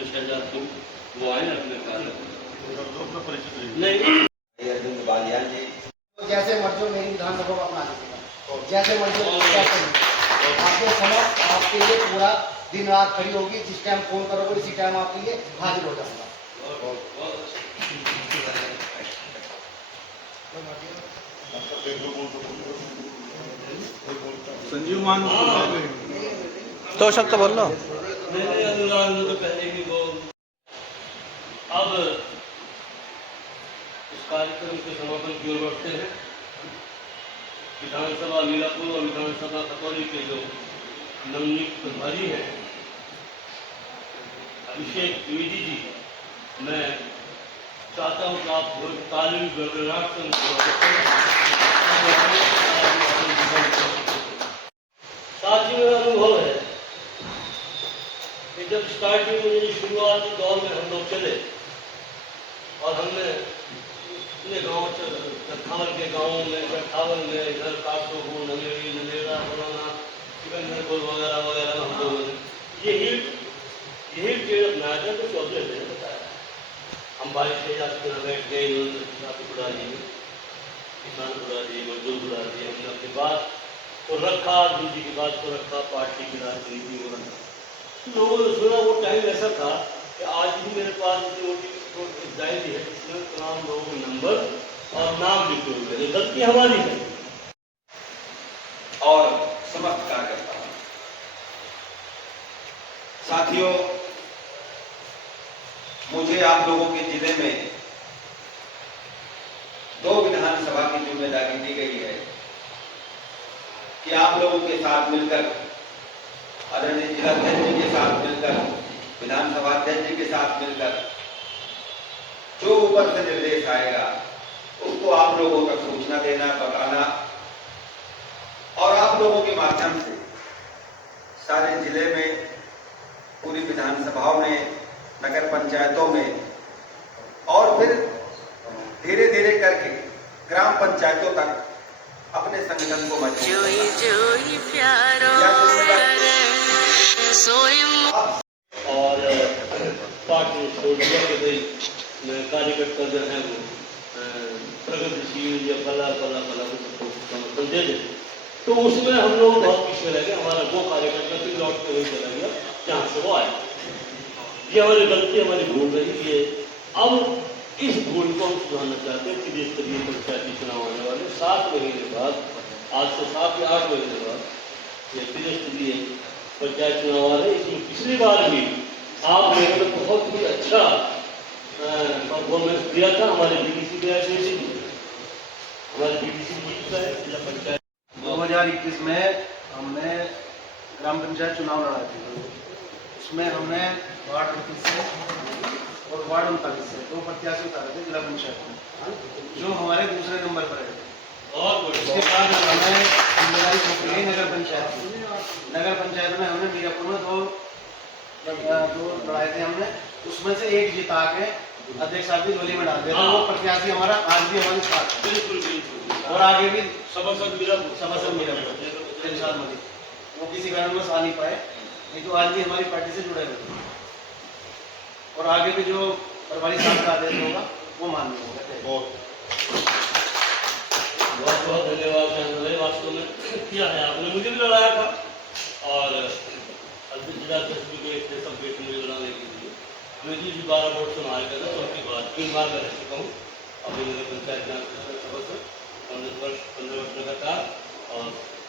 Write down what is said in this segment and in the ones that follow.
वो आए अपने कारण नहीं जैसे मर्जी मेरी विधानसभा को अपना दीजिएगा, जैसे मर्जी आपके समय आपके लिए पूरा दिन रात खड़ी होगी। जिस टाइम फोन करोगे इसी टाइम आपके लिए हाजिर हो जाऊंगा। संजीव मान तो शब्द बोल लो। मैंने अनुराग तो पहले भी वो अब इस कार्यक्रम के समापन की ओर बढ़ते हैं। विधानसभा मीरापुर और विधानसभा खतौली के जो नवनियुक्त प्रभारी हैं अभिषेक द्विवेदी जी, मैं चाहता हूँ कि आप तालीम गड़गड़ाहट से साथ ही मेरा अनुभव है कि जब स्टार्टिंग में शुरुआती दौर में हम लोग चले और हमने अपने गाँव चरखावल के गाँवों में चरखावल में इधर कासोगो नलेड़ी नलेड़ा बनाना सिकंदरपुर वगैरह वगैरह हम लोग यही ट्रेड अपनाया था। तो चौधरी ने बताया हम बारिश के जाते बैठ गए बुढ़ा दी किसान बुढ़ा दी मजदूर बुढ़ा दी। हमने अपनी बात को रखा, दूसरी की बात को रखा, पार्टी की राजनीति को रखा। लोगों ने सुना। वो टाइम ऐसा था कि आज भी मेरे पास एक डायरी है जिसमें तमाम लोगों के नंबर और नाम लिखे हुए हैं। गलती हमारी है और समस्त कार्यकर्ता साथियों, मुझे आप लोगों के जिले में 2 विधानसभा की जिम्मेदारी दी गई है कि आप लोगों के साथ मिलकर आदरणीय जिलाध्यक्ष जी के साथ मिलकर विधानसभा अध्यक्ष जी के साथ मिलकर जो ऊपर से निर्देश आएगा उसको आप लोगों तक सूचना देना, बताना और आप लोगों के माध्यम से सारे जिले में, पूरी विधानसभाओं में, नगर पंचायतों में और फिर धीरे धीरे करके ग्राम पंचायतों तक अपने संगठन को मजबूत और पार्टी छोड़ दिया कि भाई कार्यकर्ता जो है वो प्रगतिशील या फला फला फला को समर्थन दे दे। तो उसमें हम लोग बहुत पीछे रह गए। हमारा वो कार्यकर्ता फिर लौट के वही चला गया जहाँ से वो आया। ये हमारी गलती, हमारी भूल रही है। अब इस भूल को हम सुधारना चाहते हैं। त्रिस्तरीय पंचायती चुनाव होने वाले 7 महीने बाद, आज से 7 या 8 महीने बाद ये त्रिस्तरीय पंचायत चुनाव आ रहे। इसमें पिछली बार भी आप लोगों ने बहुत ही अच्छा परफॉर्मेंस दिया था। हमारे बीडीसी हमारे बीडीसी जीतता है जिला पंचायत। 2021 में हमने ग्राम पंचायत चुनाव लड़ा थे। उसमें हमने वार्ड 38 से और वार्ड 39 से 2 प्रत्याशी उतारे थे जिला पंचायत में, जो हमारे दूसरे नंबर पर है। और उसके बाद हमें जिम्मेदारी सौंपी गई नगर पंचायत की। नगर पंचायत में हमने मीरापुर में 2 लड़ाए थे हमने, उसमें से 1 जिता के अध्यक्ष साहब की झोली में डाल दिया। वो प्रत्याशी हमारा आज भी हमारे साथ है। बिल्कुल। और आगे भी सभासद मीरापुर वो किसी कारणवश आ नहीं पाए, नहीं तो आज भी हमारी पार्टी से जुड़े हुए। और आगे भी जो प्रभारी साहब का आदेश होगा वो मान्य होगा। बहुत बहुत धन्यवाद। वास्तव में किया है आपने, मुझे भी लड़ाया था और जिलाध्यक्ष भी गए थे सब बेटे में लड़ाने के लिए। मुझे भी 12 वोट से मार गया था। तो उसके बाद 3 बार मैं रह चुका हूँ। अभी नगर पंचायत सदस्य 15 वर्ष लगातार और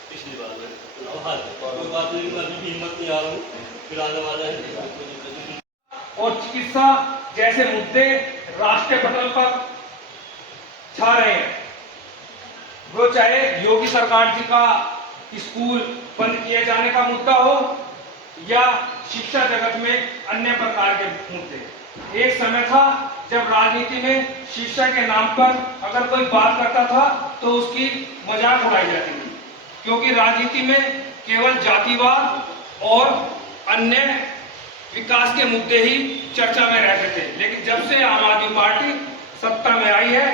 पिछली बार में चुनाव हार गया। कोई बात नहीं, मैं अभी भी हिम्मत नहीं आ रहा हूँ, फिर आने वाला है। और चिकित्सा जैसे मुद्दे राष्ट्रीय पटल पर छा रहे हैं। वो चाहे योगी सरकार जी का स्कूल बंद किए जाने का मुद्दा हो या शिक्षा जगत में अन्य प्रकार के मुद्दे। एक समय था जब राजनीति में शिक्षा के नाम पर अगर कोई बात करता था तो उसकी मजाक उड़ाई जाती थी, क्योंकि राजनीति में केवल जातिवाद और अन्य विकास के मुद्दे ही चर्चा में रहते थे। लेकिन जब से आम आदमी पार्टी सत्ता में आई है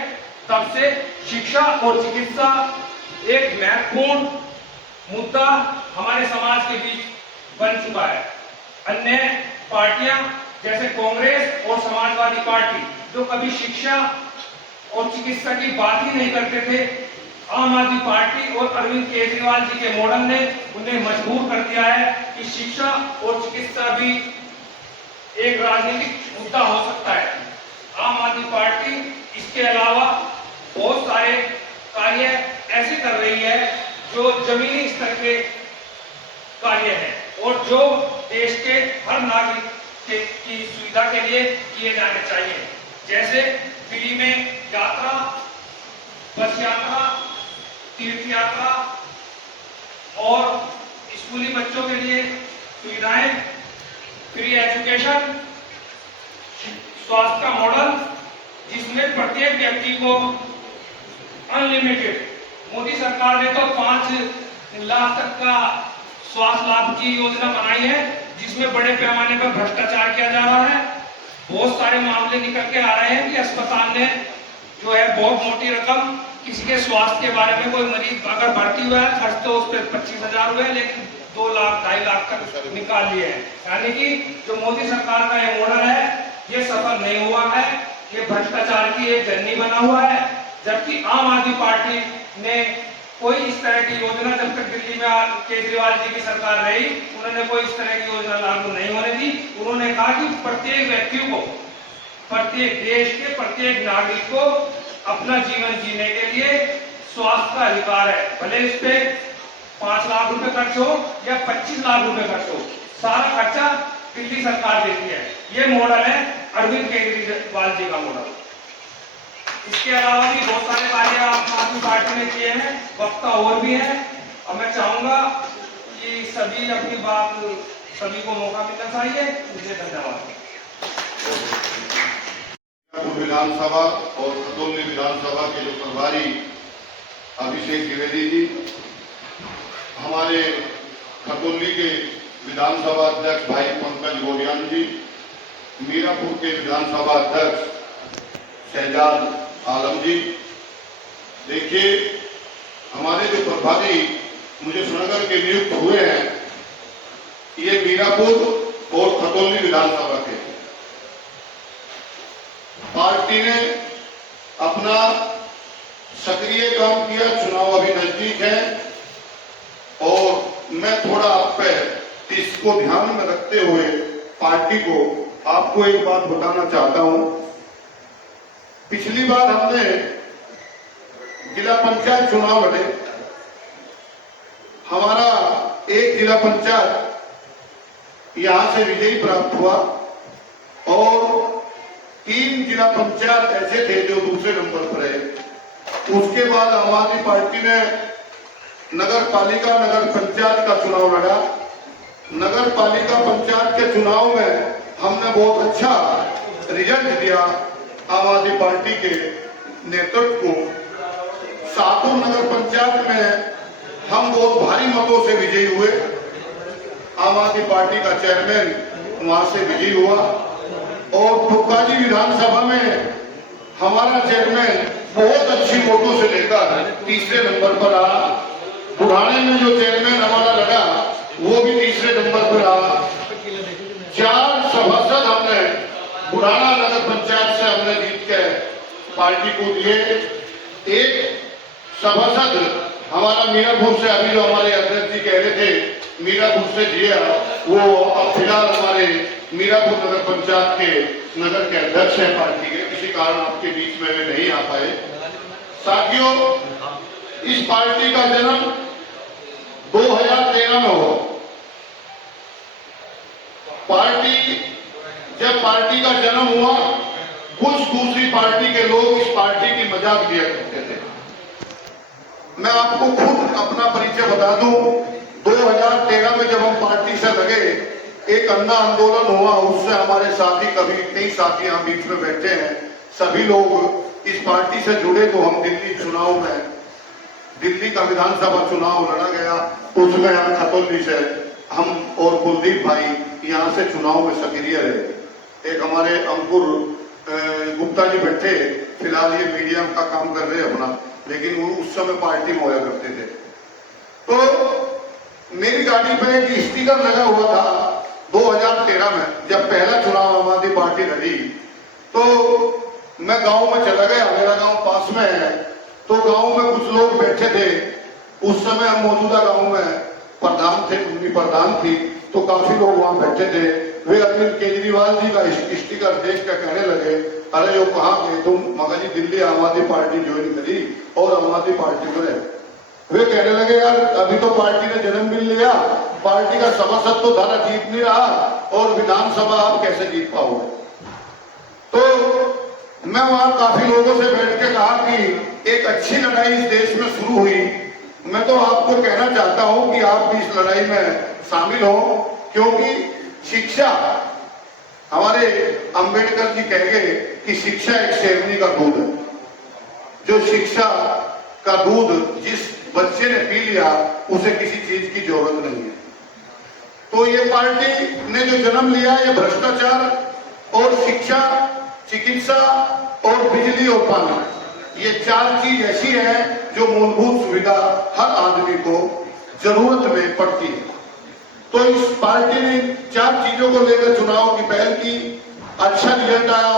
तब से शिक्षा और चिकित्सा एक महत्वपूर्ण मुद्दा हमारे समाज के बीच बन चुका है। अन्य पार्टियां जैसे कांग्रेस और समाजवादी पार्टी, जो कभी शिक्षा और चिकित्सा की बात ही नहीं करते थे, आम आदमी पार्टी और अरविंद केजरीवाल जी के मॉडल ने उन्हें मजबूर कर दिया है कि शिक्षा और चिकित्सा भी एक राजनीतिक मुद्दा हो सकता है। आम आदमी पार्टी इसके अलावा बहुत सारे कार्य ऐसे कर रही है जो जमीनी स्तर के कार्य हैं और जो देश के हर नागरिक की सुविधा के लिए किए जाने चाहिए, जैसे फ्री में यात्रा, बस यात्रा, तीर्थ यात्रा और स्कूली बच्चों के लिए सुविधाएं, फ्री एजुकेशन, स्वास्थ्य का मॉडल जिसमें प्रत्येक व्यक्ति को अनलिमिटेड, मोदी सरकार ने तो 5 लाख तक का स्वास्थ्य लाभ की योजना बनाई है, जिसमें बड़े पैमाने पर भ्रष्टाचार किया जा रहा है। बहुत सारे मामले निकल के आ रहे हैं कि अस्पताल ने जो है बहुत मोटी रकम, किसी के स्वास्थ्य के बारे में कोई मरीज अगर भर्ती हुआ है, खर्च तो उस पर 25,000 हुए, लेकिन 2 लाख 2.5 लाख तक निकाल लिए हैं। यानी कि जो मोदी सरकार का ये मॉडल है ये सफल नहीं हुआ है, ये भ्रष्टाचार की एक जर्नी बना हुआ है। जबकि आम आदमी पार्टी ने कोई इस तरह की योजना, जब तक दिल्ली में केजरीवाल जी की सरकार रही, उन्होंने कोई इस तरह की योजना लागू नहीं होने दी। उन्होंने कहा कि प्रत्येक व्यक्ति को, प्रत्येक देश के प्रत्येक नागरिक को अपना जीवन जीने के लिए स्वास्थ्य का अधिकार है, भले इस पे 5 लाख रुपए खर्च हो या 25 लाख रुपए खर्च हो, सारा खर्चा दिल्ली सरकार देती है। ये मॉडल है अरविंद केजरीवाल जी का मॉडल। इसके अलावा भी बहुत सारे कार्य आम आदमी पार्टी ने किए हैं, वक्ता और भी है, और मैं चाहूंगा कि सभी अपनी बात, सभी को मौका मिलना चाहिए। मुझे धन्यवाद। विधानसभा और खतौली विधानसभा के जो प्रभारी अभिषेक द्विवेदी जी, हमारे खतौली के विधानसभा अध्यक्ष भाई पंकज गोरियान जी, मीरापुर के विधानसभा अध्यक्ष शहजाद आलम जी। देखिए, हमारे जो प्रभारी मुजफ्फरनगर के नियुक्त हुए हैं, ये मीरापुर और खतौली विधानसभा के। पार्टी ने अपना सक्रिय काम किया, चुनाव अभी नजदीक है, और मैं थोड़ा आप पे इसको ध्यान में रखते हुए पार्टी को आपको एक बात बताना चाहता हूं। पिछली बार हमने जिला पंचायत चुनाव लड़े, हमारा एक जिला पंचायत यहां से विजयी प्राप्त हुआ और 3 जिला पंचायत ऐसे थे जो दूसरे नंबर पर रहे। उसके बाद आम आदमी पार्टी ने नगर पालिका, नगर पंचायत का चुनाव लड़ा। नगर पालिका पंचायत के चुनाव में हमने बहुत अच्छा रिजल्ट दिया आम आदमी पार्टी के नेतृत्व को। 7 नगर पंचायत में हम बहुत भारी मतों से विजयी हुए। आम आदमी पार्टी का चेयरमैन वहां से विजयी हुआ और फुक्काजी विधानसभा में हमारा चेयरमैन बहुत अच्छी वोटों से लेकर तीसरे नंबर पर आया। बुढ़ाने में जो चेयरमैन हमारा लगा वो भी तीसरे नंबर पर आया। 4 सभासद हमने बुढ़ाना नगर पंचायत से हमने जीत के पार्टी को दिए। एक सभासद हमारा मीरापुर से, अभी जो हमारे अध्यक्ष जी कह रहे थे मीरापुर से जिया, वो अब फिलहाल हमारे मीरापुर नगर पंचायत के नगर के अध्यक्ष हैं पार्टी के। किसी कारण आपके बीच में वे नहीं आ पाए। साथियों, इस पार्टी का जन्म 2013 में हुआ। जब पार्टी का जन्म हुआ, कुछ दूसरी पार्टी के लोग इस पार्टी की मजाक लिया करते थे। मैं आपको खुद अपना परिचय बता दूं, 2013 में जब हम पार्टी से लगे, एक अन्ना आंदोलन हुआ, उससे हमारे साथी, कभी कई साथी यहाँ बीच में बैठे हैं, सभी लोग इस पार्टी से जुड़े। तो हम दिल्ली चुनाव में, दिल्ली का विधानसभा चुनाव लड़ा गया, उसमें हम खतौली से, हम और कुलदीप भाई यहाँ से चुनाव में सक्रिय रहे। एक हमारे अंकुर गुप्ता जी बैठे, फिलहाल ये मीडिया का काम कर रहे हैं अपना, लेकिन वो उस समय पार्टी में होया करते थे। तो मेरी गाड़ी पे एक स्टिकर लगा हुआ था 2013 में जब पहला चुनाव आम आदमी पार्टी लड़ी तो मैं गांव में चला गया, मेरा गांव पास में है। तो गांव में कुछ लोग बैठे थे, उस समय हम मौजूदा गांव में प्रधान थे, उनकी प्रधान थी, तो काफी लोग वहां बैठे थे। वे अरविंद केजरीवाल जी का स्टिकर देख कर कहने लगे, अरे वो कहाँ गए तुम? मगर जी दिल्ली आम आदमी पार्टी ज्वाइन करी और आम आदमी पार्टी में रहे। वे कहने लगे, यार अभी तो पार्टी ने जन्मदिन लिया, पार्टी का सभासद तो धारा जीत नहीं रहा और विधानसभा आप कैसे जीत पाओगे? तो मैं वहां काफी लोगों से बैठ के कहा कि एक अच्छी लड़ाई इस देश में शुरू हुई। मैं तो आपको कहना चाहता हूं कि आप भी इस लड़ाई में शामिल हो, क्योंकि शिक्षा, हमारे अंबेडकर जी कह गए कि शिक्षा एक शेरनी का दूध है। जो शिक्षा का दूध जिस बच्चे ने पी लिया उसे किसी चीज की जरूरत नहीं है। तो ये पार्टी ने जो जन्म लिया, ये भ्रष्टाचार और शिक्षा, चिकित्सा और बिजली और पानी, ये 4 चीज ऐसी है जो मूलभूत सुविधा हर आदमी को जरूरत में पड़ती है। तो इस पार्टी ने 4 चीजों को लेकर चुनाव की पहल की, अच्छा रिजल्ट आया,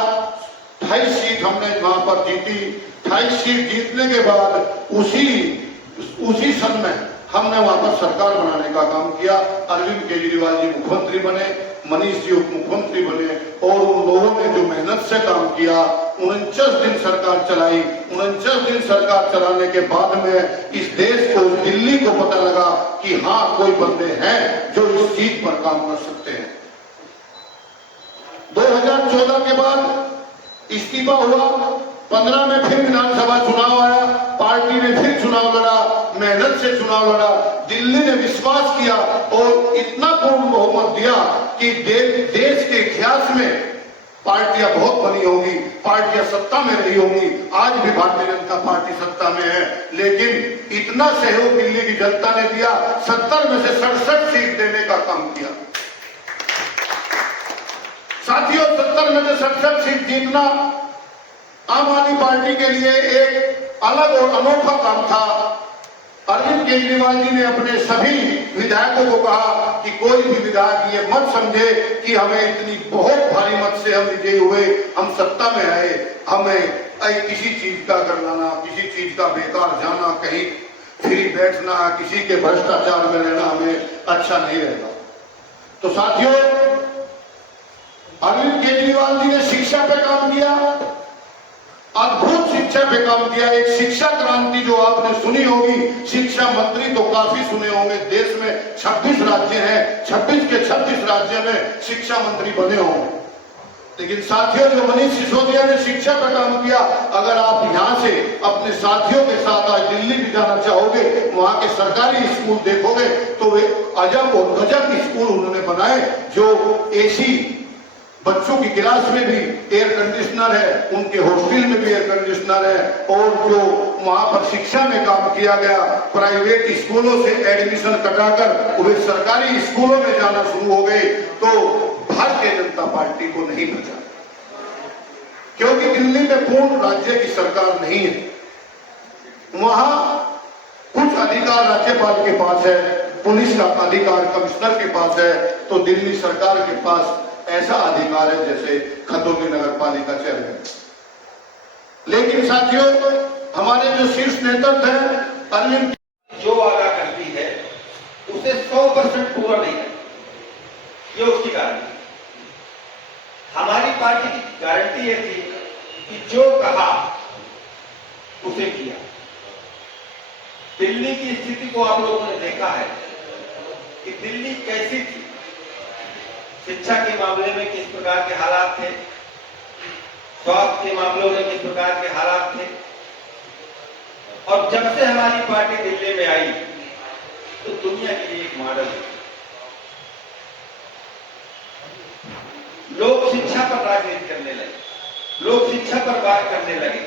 28 सीट हमने वहां पर जीती। 28 सीट जीतने के बाद उसी सन में हमने वहां पर सरकार बनाने का काम किया। अरविंद केजरीवाल जी मुख्यमंत्री बने, मनीष जी उप मुख्यमंत्री बने और उन लोगों ने जो मेहनत से काम किया, 49 दिन सरकार चलाई। 49 दिन सरकार चलाने के बाद में इस देश को, दिल्ली को पता लगा कि हाँ कोई बंदे हैं जो इस चीज पर काम कर सकते हैं। 2014 के बाद इस्तीफा हुआ, 15 में फिर विधानसभा चुनाव आया, पार्टी ने फिर चुनाव लड़ा, मेहनत से चुनाव लड़ा। दिल्ली ने विश्वास किया और इतना पूर्ण बहुमत दिया कि देश के इतिहास में पार्टियां बहुत बनी होंगी, पार्टियां सत्ता में रही होंगी। आज भी भारतीय जनता पार्टी सत्ता में है, लेकिन इतना सहयोग दिल्ली की जनता ने दिया, 70 में से 67 सीट देने का काम किया। साथियों, 70 में से 67 सीट जीतना आम आदमी पार्टी के लिए एक अलग और अनोखा काम था। अरविंद केजरीवाल जी ने अपने सभी विधायकों को कहा कि कोई भी विधायक ये मत समझे कि हमें इतनी बहुत भारी मत से हम विजयी हुए, हम सत्ता में आए, हमें किसी चीज का करना, किसी चीज का बेकार जाना, कहीं फ्री बैठना, किसी के भ्रष्टाचार में रहना हमें अच्छा नहीं रहेगा। तो साथियों, अरविंद केजरीवाल जी ने शिक्षा पे काम किया, अद्भुत शिक्षा पे काम किया। एक शिक्षा क्रांति जो आपने सुनी होगी, शिक्षा मंत्री तो काफी सुने होंगे। देश में 26 राज्य हैं, 26 के 26 राज्य में शिक्षा मंत्री बने होंगे। लेकिन साथियों, जो मनीष सिसोदिया ने शिक्षा पे काम किया, अगर आप यहाँ से अपने साथियों के साथ आज दिल्ली भी जाना चाहोगे, वहां के सरकारी स्कूल देखोगे तो वे अजब और गजब स्कूल उन्होंने बनाए, जो एसी, बच्चों की क्लास में भी एयर कंडीशनर है, उनके हॉस्टल में भी एयर कंडीशनर है, और जो वहां पर शिक्षा में काम किया गया, प्राइवेट स्कूलों से एडमिशन कटाकर वे सरकारी स्कूलों में जाना शुरू हो गए। तो भारतीय जनता पार्टी को नहीं बचा, क्योंकि दिल्ली में पूर्ण राज्य की सरकार नहीं है। वहां कुछ अधिकार राज्यपाल के पास है, पुलिस का अधिकार कमिश्नर के पास है, तो दिल्ली सरकार के पास ऐसा अधिकार है जैसे खतौनी नगर पालिका चेयरमैन। लेकिन साथियों, हमारे जो शीर्ष नेतृत्व है, अरविंद जो वादा करती है उसे 100% पूरा नहीं है, ये उसकी गारंटी। हमारी पार्टी की गारंटी ये थी कि जो कहा उसे किया। दिल्ली की स्थिति को आप लोगों ने देखा है कि दिल्ली कैसी थी, शिक्षा के मामले में किस प्रकार के हालात थे, स्वास्थ्य के मामलों में किस प्रकार के हालात थे। और जब से हमारी पार्टी दिल्ली में आई तो दुनिया के लिए एक मॉडल है। लोग शिक्षा पर राजनीति करने लगे, लोग शिक्षा पर बात करने लगे,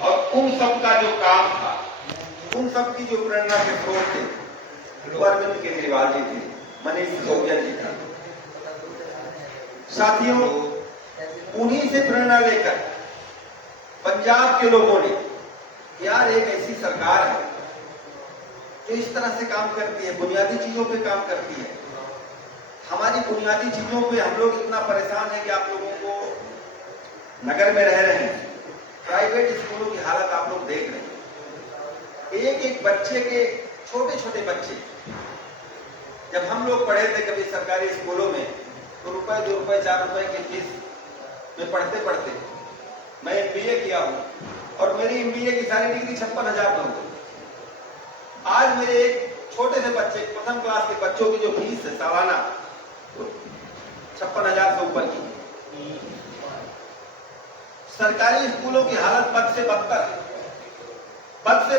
और उन सब का जो काम था, उन सब की जो प्रेरणा के स्रोत थे, वो अरविंद केजरीवाल जी थे, मनीष सिसोदिया जी थे। साथियों, उन्हीं से प्रेरणा लेकर पंजाब के लोगों ने, यार एक ऐसी सरकार है जो इस तरह से काम करती है, बुनियादी चीजों पे काम करती है, हमारी बुनियादी चीजों पे हम लोग इतना परेशान हैं कि आप लोगों को नगर में रह रहे हैं, प्राइवेट स्कूलों की हालत आप लोग देख रहे हैं। एक एक बच्चे के, छोटे छोटे बच्चे, जब हम लोग पढ़े थे कभी सरकारी स्कूलों में तो रुपए 2 रुपए 4 रुपए की फीस में पढ़ते पढ़ते मैं MBA किया हूं और मेरी MBA की सारी डिग्री 56,000 में हो गई। आज मेरे एक छोटे से बच्चे, प्रथम क्लास के बच्चों की जो फीस है सालाना 56,000 से ऊपर की। सरकारी स्कूलों की हालत बद से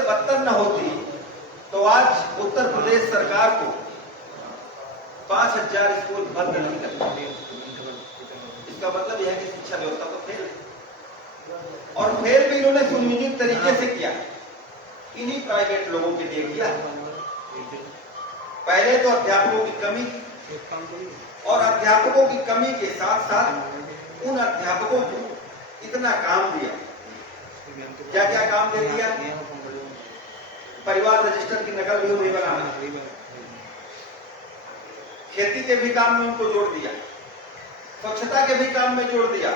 बदतर न होती तो आज उत्तर प्रदेश सरकार को 5,000 स्कूल बंद नहीं करते। इसका मतलब यह है कि शिक्षा व्यवस्था तो फेल है, और फेल भी इन्होंने सुनियोजित तरीके से किया, इन्हीं प्राइवेट लोगों के लिए किया। पहले तो अध्यापकों की कमी, और अध्यापकों की कमी के साथ साथ उन अध्यापकों को इतना काम दिया। क्या क्या काम दे दिया? परिवार रजिस्टर की नकल भी नहीं बनाना, खेती के भी काम में उनको जोड़ दिया, स्वच्छता के भी काम में जोड़ दिया,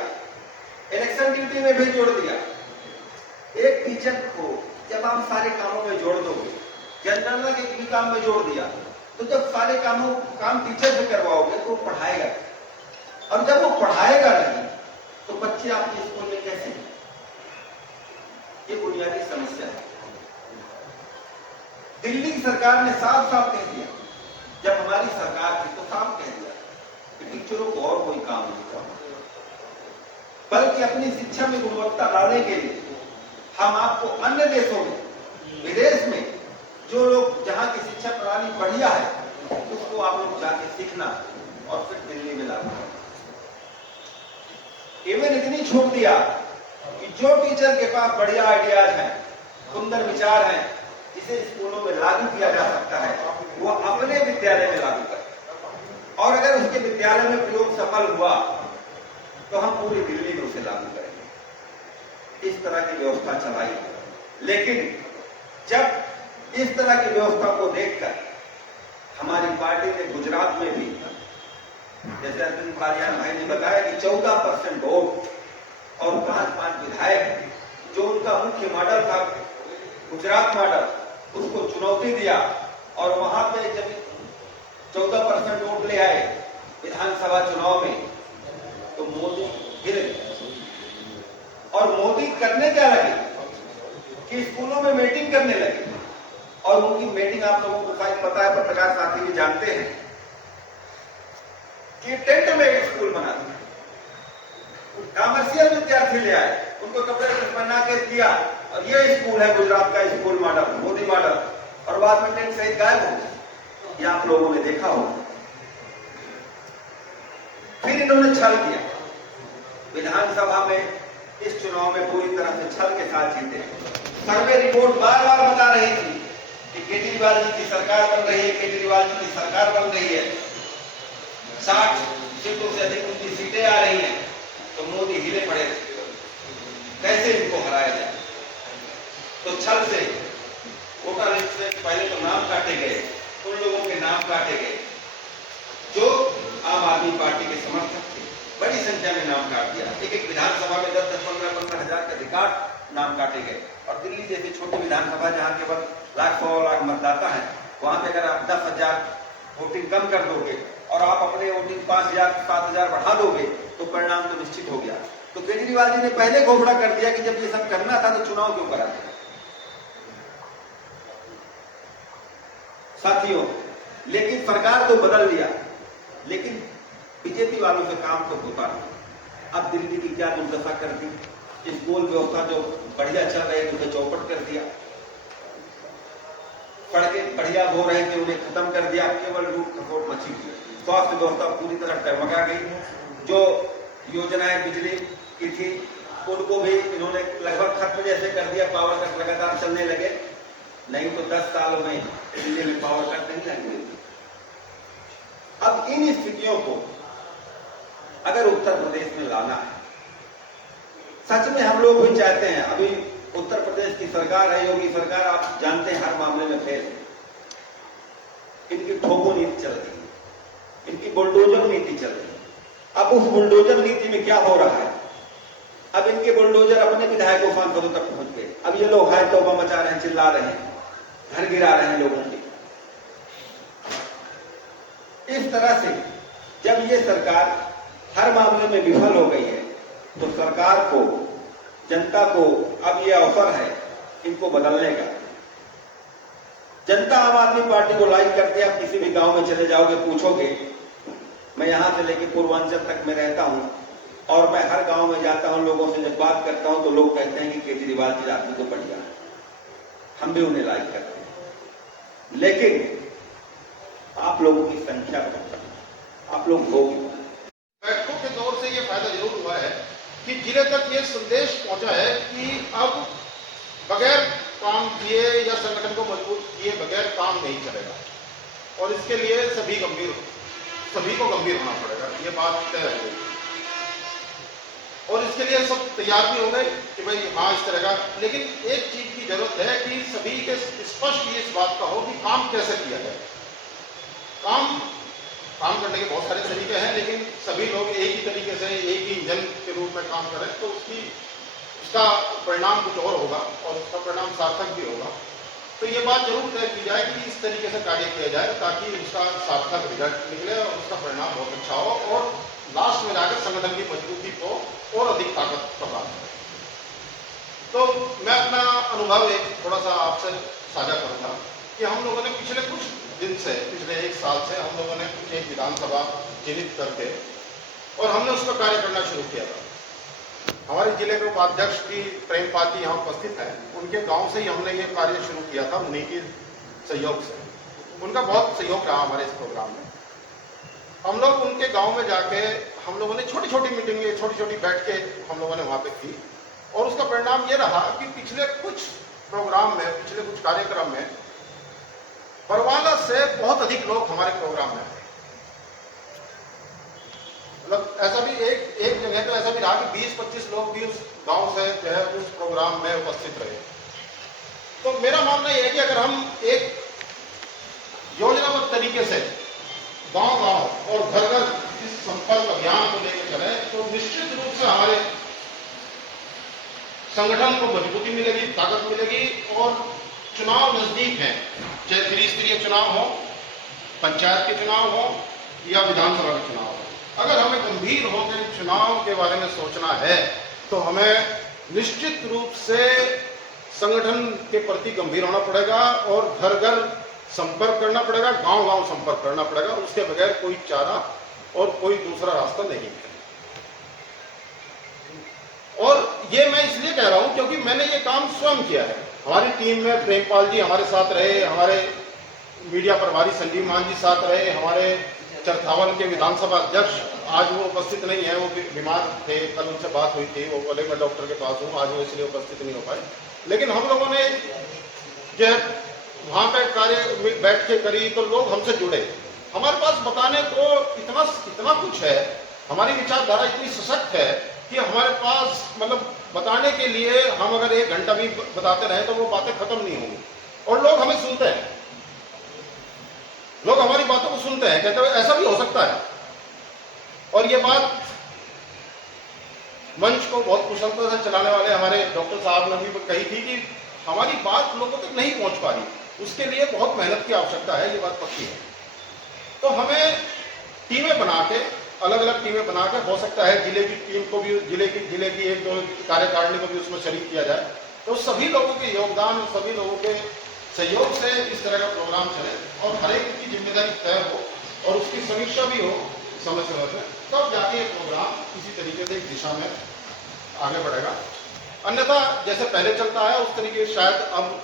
इलेक्शन ड्यूटी में भी जोड़ दिया। एक टीचर को जब आप सारे कामों में जोड़ दोगे, जनगणना के भी काम में जोड़ दिया, तो जब सारे काम टीचर से करवाओगे तो वो पढ़ाएगा, और जब वो पढ़ाएगा नहीं तो बच्चे आपके स्कूल में कैसे? ये बुनियादी समस्या है। दिल्ली की सरकार ने साफ साफ कह दिया, जब हमारी सरकार थी तो साफ कह दिया कि टीचरों को और कोई काम नहीं करना, बल्कि अपनी शिक्षा में गुणवत्ता लाने के लिए हम आपको अन्य देशों में, विदेश में जो लोग जहां की शिक्षा प्रणाली बढ़िया है उसको आप लोग जाके सीखना और फिर दिल्ली में लागू करना। इवन इतनी छूट दिया कि जो टीचर के पास बढ़िया आइडियाज हैं, सुंदर विचार हैं, जिसे स्कूलों में लागू किया जा सकता है, वो अपने विद्यालय में लागू करे, और अगर उसके विद्यालय में प्रयोग सफल हुआ तो हम पूरी दिल्ली में उसे लागू करेंगे। इस तरह की व्यवस्था चलाई। लेकिन जब इस तरह की व्यवस्था को देखकर हमारी पार्टी ने गुजरात में भी, जैसे अरविंद पारियान भाई ने बताया कि 14% वोट और 5 विधायक, जो उनका मुख्य मॉडल था गुजरात मॉडल, उसको चुनौती दिया, और वहां पे जब 14% वोट ले आए विधानसभा चुनाव में तो मोदी गिर गए। और मोदी करने क्या लगे कि स्कूलों में मीटिंग करने लगे, और उनकी मीटिंग आप लोगों को शायद पता है, पत्रकार साथी भी जानते हैं कि टेंट में एक स्कूल बना दिया, कॉमर्शियल विद्यार्थी ले आए, उनको कपड़े पहना के दिया, और ये स्कूल है गुजरात का स्कूल मॉडल, मोदी मॉडल, और बाद में टेंट सहित गायब हो गया। ये आप लोगों ने देखा होगा। फिर इन्होंने छल किया विधानसभा में, इस चुनाव में पूरी तरह से छल के साथ जीते। सर्वे रिपोर्ट बार बार बता रही थी कि केजरीवाल जी की सरकार बन रही है, केजरीवाल जी की सरकार बन रही है, 60 सीटों से अधिक उनकी सीटें आ रही हैं। तो मोदी हिले पड़े थे कैसे इनको हराया जाए। तो छल से वोटर लिस्ट से पहले तो नाम काटे गए, उन लोगों के नाम काटे गए जो आम आदमी पार्टी के समर्थक थे, बड़ी संख्या में नाम काट दिया। एक विधानसभा में 10-10, 15-15 हजार के रिकॉर्ड नाम काटे गए। और दिल्ली जैसी छोटी विधानसभा जहां केवल 100 लाख मतदाता है, वहां पे अगर आप 10,000 वोटिंग कम कर दोगे और आप अपने वोटिंग 5,000-7,000 बढ़ा दोगे तो परिणाम तो निश्चित हो गया। तो केजरीवाल जी ने पहले घोषणा कर दिया कि जब ये सब करना था तो चुनाव क्यों करा। साथियों, लेकिन सरकार तो बदल लिया, लेकिन बीजेपी वालों से काम तो होता नहीं। अब दिल्ली की क्या दुर्दशा कर दी, स्कूल व्यवस्था जो बढ़िया चल रही है उसे चौपट कर दिया, सड़कें बढ़िया हो रहे थे उन्हें खत्म कर दिया, केवल लूट खसोट मची हुई। स्वास्थ्य व्यवस्था पूरी तरह डगमगा गई। जो योजनाएं बिजली की थी उनको भी इन्होंने लगभग खत्म जैसे कर दिया, पावर कट लगातार चलने लगे, नहीं तो 10 सालों में दिल्ली में पावर कट नहीं लगेगी। अब इन स्थितियों को अगर उत्तर प्रदेश में लाना है, सच में हम लोग भी चाहते हैं। अभी उत्तर प्रदेश की सरकार है, योगी सरकार, आप जानते हैं हर मामले में फेल है, इनकी ठोको नीति चल रही है। इनकी बुलडोजर नीति चल रही है। अब उस बुलडोजर नीति में क्या हो रहा है, अब इनके बुलडोजर अपने विधायकों सांसदों तक पहुंच गए। अब ये लोग हाय तौबा मचा रहे हैं, चिल्ला रहे हैं, घर गिरा रहे हैं लोगों के। इस तरह से जब ये सरकार हर मामले में विफल हो गई है, तो सरकार को, जनता को अब ये अवसर है इनको बदलने का। जनता आम आदमी पार्टी को लाइक करते हैं। आप किसी भी गांव में चले जाओगे, पूछोगे, मैं यहां से लेकर पूर्वांचल तक में रहता हूं और मैं हर गांव में जाता हूं, लोगों से जब बात करता हूं तो लोग कहते हैं कि केजरीवाल जी आदमी तो बढ़िया है, हम भी उन्हें लाइक करते हैं। लेकिन आप लोगों की संख्या कम, आप लोग लोग बैठकों के दौर से ये फायदा जरूर हुआ है कि जिले तक ये संदेश पहुंचा है कि अब बगैर काम किए या संगठन को मजबूत किए बगैर काम नहीं चलेगा, और इसके लिए सभी को गंभीर होना पड़ेगा, ये बात तय है। और इसके लिए सब तैयार भी हो गए कि भाई हाँ इस तरह का। लेकिन एक चीज की जरूरत है कि सभी के स्पष्ट इस बात का हो कि काम कैसे किया जाए। काम करने के बहुत सारे तरीके हैं, लेकिन सभी लोग एक ही तरीके से एक ही इंजन के रूप में काम करें तो उसका परिणाम कुछ और होगा और उसका परिणाम सार्थक भी होगा। तो ये बात जरूर तय की जाए कि इस तरीके से कार्य किया जाए ताकि उसका सार्थक रिजल्ट निकले और उसका परिणाम बहुत अच्छा हो और लास्ट में जाकर संगठन की मजबूती को और अधिक ताकत प्रदान करे। तो मैं अपना अनुभव एक थोड़ा सा आपसे साझा करूंगा कि हम लोगों ने पिछले कुछ दिन से, पिछले 1 साल से हम लोगों ने एक विधानसभा चिन्हित करके और हमने उस पर कार्य करना शुरू किया था। हमारे जिले के उपाध्यक्ष की प्रेमपाल जी यहाँ उपस्थित हैं, उनके गांव से ही हमने ये कार्य शुरू किया था, उन्हीं के सहयोग से। उनका बहुत सहयोग रहा हमारे इस प्रोग्राम में। हम लोग उनके गांव में जाके हम लोगों ने छोटी छोटी मीटिंगें, छोटी छोटी बैठकें हम लोगों ने वहाँ पे की और उसका परिणाम ये रहा कि पिछले कुछ प्रोग्राम में, पिछले कुछ कार्यक्रम में परवाना से बहुत अधिक लोग हमारे प्रोग्राम में आए। मतलब ऐसा भी एक जगह तो ऐसा भी रहा कि 20-25 लोग भी उस गांव से जो है उस प्रोग्राम में उपस्थित रहे। तो मेरा मानना यह है कि अगर हम एक योजनाबद्ध तरीके से गांव-गांव और घर-घर इस संपर्क अभियान को लेकर चले तो निश्चित रूप से हमारे संगठन को मजबूती मिलेगी, ताकत मिलेगी। और चुनाव नजदीक हैं, चाहे त्रिस्तरीय चुनाव हो, पंचायत के चुनाव हो या विधानसभा के चुनाव हो, अगर हमें गंभीर होकर चुनाव के बारे में सोचना है तो हमें निश्चित रूप से संगठन के प्रति गंभीर होना पड़ेगा और घर घर संपर्क करना पड़ेगा, गांव गांव संपर्क करना पड़ेगा। उसके बगैर कोई चारा और कोई दूसरा रास्ता नहीं है। और ये मैं इसलिए कह रहा हूं क्योंकि मैंने ये काम स्वयं किया है। हमारी टीम में प्रेमपाल जी हमारे साथ रहे, हमारे मीडिया प्रभारी संजीव मान जी साथ रहे, हमारे चरथावल के विधानसभा अध्यक्ष, आज वो उपस्थित नहीं है, वो बीमार थे, कल उनसे बात हुई थी, वो बोले मैं डॉक्टर के पास हूँ, आज वो इसलिए उपस्थित नहीं हो पाए। लेकिन हम लोगों ने जो वहाँ पे कार्य बैठ के करी तो लोग हमसे जुड़े। हमारे पास बताने को इतना कुछ है, हमारी विचारधारा इतनी सशक्त है कि हमारे पास मतलब बताने के लिए हम अगर 1 घंटा भी बताते रहे तो वो बातें खत्म नहीं होंगी। और लोग हमें सुनते हैं, लोग हमारी बातों को सुनते हैं, कहते हैं ऐसा भी हो सकता है। और ये बात मंच को बहुत कुशलता से चलाने वाले हमारे डॉक्टर साहब ने भी कही थी कि हमारी बात लोगों तक नहीं पहुंच पा रही, उसके लिए बहुत मेहनत की आवश्यकता है, ये बात पक्की है। तो हमें टीमें बना के, अलग अलग टीमें बना के, हो सकता है जिले की टीम को भी, जिले की 1-2 कार्यकारिणी को भी उसमें शरीक किया जाए, तो सभी लोगों के योगदान, सभी लोगों के सहयोग से इस तरह का प्रोग्राम चले और हर एक की जिम्मेदारी तय हो और उसकी समीक्षा भी हो समय समय पर, तब जाके ये प्रोग्राम किसी तरीके से एक दिशा में आगे बढ़ेगा। अन्यथा जैसे पहले चलता है उस तरीके शायद अब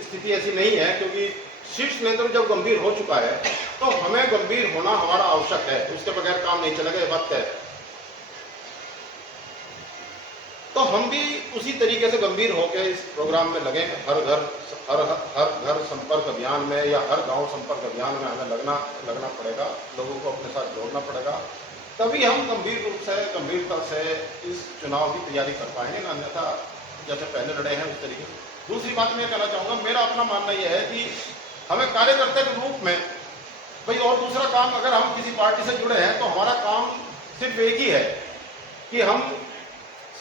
स्थिति ऐसी नहीं है, क्योंकि शीर्ष नेतृत्व जब गंभीर हो चुका है तो हमें गंभीर होना हमारा आवश्यक है, उसके बगैर काम नहीं चलेगा, ये बात तय है। तो हम भी उसी तरीके से गंभीर होकर इस प्रोग्राम में लगे। हर घर संपर्क अभियान में या हर गांव संपर्क अभियान में हमें लगना पड़ेगा, लोगों को अपने साथ जोड़ना पड़ेगा, तभी हम गंभीरता से इस चुनाव की तैयारी कर पाएंगे। अन्यथा जैसे पहले लड़े हैं उस तरीके से। दूसरी बात मैं कहना चाहूँगा, मेरा अपना मानना यह है कि हमें कार्यकर्ता के रूप में भाई और दूसरा काम, अगर हम किसी पार्टी से जुड़े हैं तो हमारा काम सिर्फ एक ही है कि हम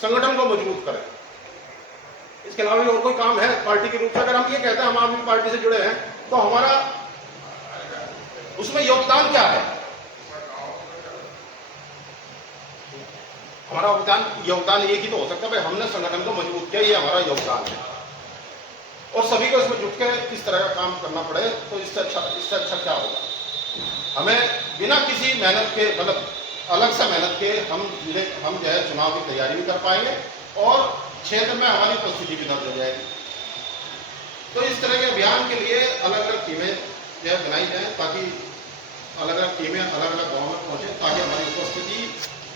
संगठन को मजबूत करें। इसके अलावा भी और कोई काम है पार्टी के रूप से? अगर हम ये कहते हैं हम आदमी पार्टी से जुड़े हैं तो हमारा उसमें योगदान क्या है? हमारा योगदान एक ही तो हो सकता है, भाई हमने संगठन को मजबूत किया, ये हमारा योगदान है। और सभी को इसमें जुट के किस तरह का काम करना पड़े तो इससे अच्छा क्या होगा? हमें बिना किसी मेहनत के, मतलब अलग से मेहनत के हम जो है चुनाव की तैयारी भी कर पाएंगे और क्षेत्र में हमारी उपस्थिति भी दर्ज हो जाएगी। तो इस तरह के अभियान के लिए अलग अलग टीमें जो है बनाई जाए, ताकि अलग अलग टीमें अलग अलग गाँव में पहुँचे, ताकि हमारी उपस्थिति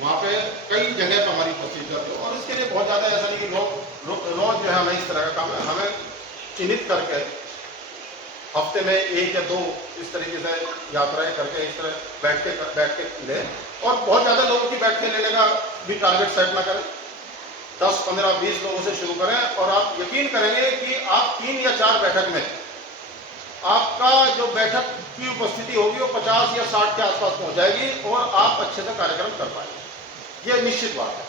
वहाँ पे कई जगह पर हमारी उपस्थिति दर्ज हो। और इसके लिए बहुत ज़्यादा ऐसा नहीं कि रोज जो है हमें इस तरह का काम है, हमें चिन्हित करके हफ्ते में 1 या 2 इस तरीके से यात्राएं करके इस तरह बैठ के ले, और बहुत ज़्यादा लोगों की बैठ के लेने का भी टारगेट सेट ना करें। 10, 15, 20 लोगों से शुरू करें और आप यकीन करेंगे कि आप 3 या 4 बैठक में आपका जो बैठक की उपस्थिति होगी वो 50 या 60 के आसपास पहुंच जाएगी और आप अच्छे से कार्यक्रम कर पाएंगे। ये निश्चित बात है,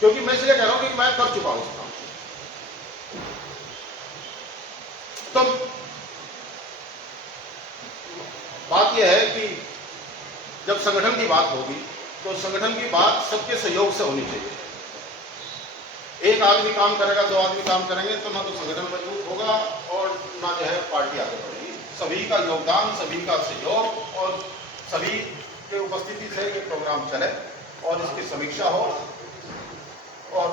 क्योंकि मैं इसलिए कह रहा हूं कि मैं कर चुका हूं इस काम। तो बात यह है कि जब संगठन की बात होगी तो संगठन की बात सबके सहयोग से होनी चाहिए। एक आदमी काम करेगा, 2 आदमी काम करेंगे तो ना तो संगठन मजबूत होगा और ना जो है पार्टी आगे बढ़ेगी। सभी का योगदान, सभी का सहयोग और सभी के उपस्थिति से ये प्रोग्राम चले और इसकी समीक्षा हो, और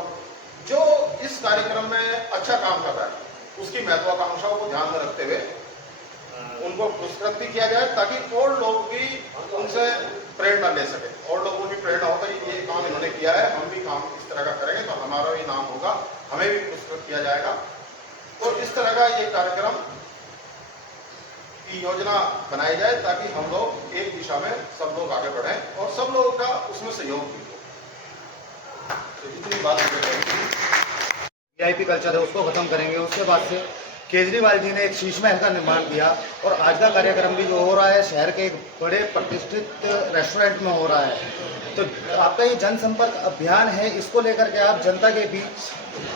जो इस कार्यक्रम में अच्छा काम कर रहा है उसकी महत्वाकांक्षाओं को ध्यान में रखते हुए उनको पुरस्कृत भी किया जाए, ताकि और लोग भी उनसे प्रेरणा ले सके, और लोगों की प्रेरणा होता है ये काम इन्होंने किया है, हम भी काम इस तरह का करेंगे तो हमारा भी नाम होगा, हमें भी पुरस्कृत किया जाएगा। तो इस तरह का ये कार्यक्रम की योजना बनाई जाए ताकि हम लोग एक दिशा में सब लोग आगे बढ़ें और सब लोगों का उसमें सहयोग भी हो। तो इतनी बात VIP कल्चर है उसको खत्म करेंगे। उसके बाद से केजरीवाल जी ने एक शीश महल का निर्माण किया और आज का कार्यक्रम भी जो हो रहा है शहर के एक बड़े प्रतिष्ठित रेस्टोरेंट में हो रहा है। तो आपका ये जनसंपर्क अभियान है, इसको लेकर के आप जनता के बीच,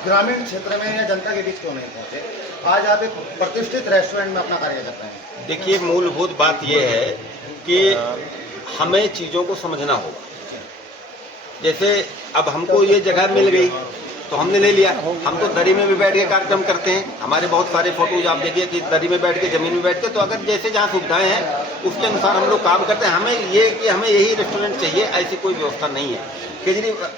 ग्रामीण क्षेत्र में या जनता के बीच क्यों नहीं पहुंचे? आज आप एक प्रतिष्ठित रेस्टोरेंट में अपना कार्य कर रहे हैं। देखिए, मूलभूत बात यह है कि हमें चीज़ों को समझना होगा। जैसे अब हमको ये जगह मिल गई तो हमने ले लिया, हम तो दरी में भी बैठ के कार्यक्रम करते हैं। हमारे बहुत सारे फोटोज आप देखिए कि दरी में बैठ के, जमीन में बैठ के, तो अगर जैसे जहाँ सुविधाएं हैं उसके अनुसार हम लोग काम करते हैं। हमें ये कि हमें यही रेस्टोरेंट चाहिए, ऐसी कोई व्यवस्था नहीं है।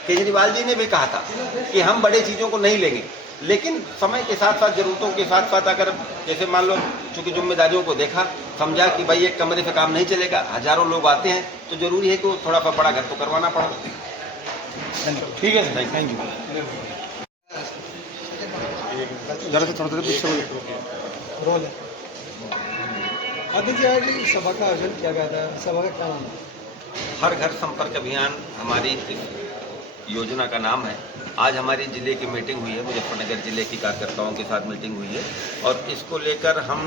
केजरीवाल जी ने भी कहा था कि हम बड़े चीज़ों को नहीं लेंगे, लेकिन समय के साथ साथ, जरूरतों के साथ साथ, अगर जैसे मान लो चूंकि जिम्मेदारियों को देखा, समझा कि भाई एक कमरे से काम नहीं चलेगा, हजारों लोग आते हैं, तो जरूरी है कि थोड़ा सा बड़ा घर तो करवाना पड़ा। ठीक है सर, थैंक यू। जरा से थोड़ा पीछे रोल है। अध्यक्ष जी, सभा का आयोजन किया गया था, सभा का क्या नाम है? हर घर संपर्क अभियान हमारी इस योजना का नाम है। आज हमारी जिले की मीटिंग हुई है, मुजफ्फरनगर जिले की कार्यकर्ताओं के साथ मीटिंग हुई है और इसको लेकर हम